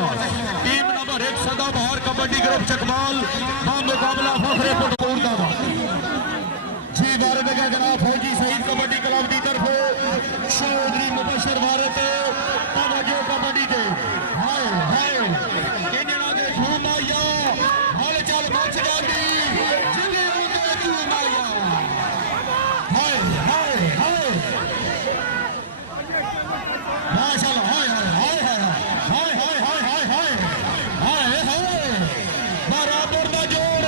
team number 1 सदाबहार kabaddi group चकमाल मुकाबला फखरे पुटपुर का जी भारत का जनाब फौजी शहीद कबड्डी क्लब की तरफ चौधरी मुबशर भारत तवज्जो कबड्डी के हाय हाय किन्ना दे झूम आया हल चल मच जाती जिने उनके झूम आया हाय हाय हाय माशाल्लाह हाय हाय हाय हाय हाय हाय हाय हाय हाय हाय बराबर दा जोड़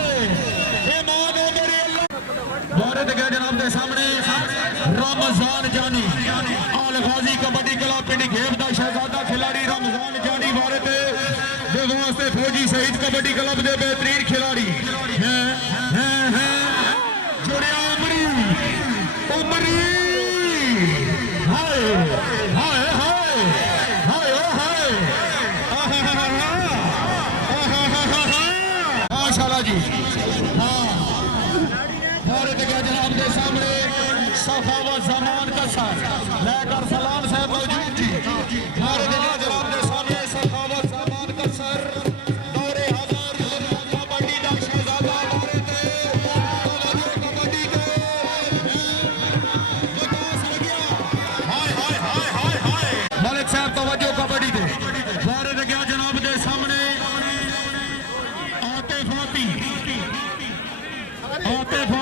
ईमान हो मेरे भारत के जनाब के सामने रमजान जानी आल गाजी कबड्डी क्लब पिंड घेव का शहजादा खिलाड़ी रमजान जानी भारत के वास्ते फौजी शहीद कबड्डी क्लब के बेहतरीन खिलाड़ी जुड़िया उमरी उमरी हाय हाय हाय हाय हाय माशाल्लाह जी हाँ भारत के जनाब के सामने सखावत जमान का सर लेकर सलाम साहब मौजूद थी भारत के जनाब के सामने सखावत जमान का सर दौरे हजार कबड्डी का शहजादा भारत कबड्डी के विकास हो गया हाय हाय हाय हाय हाय मलिक साहब तवज्जो कबड्डी के भारत के जनाब के सामने आतिफ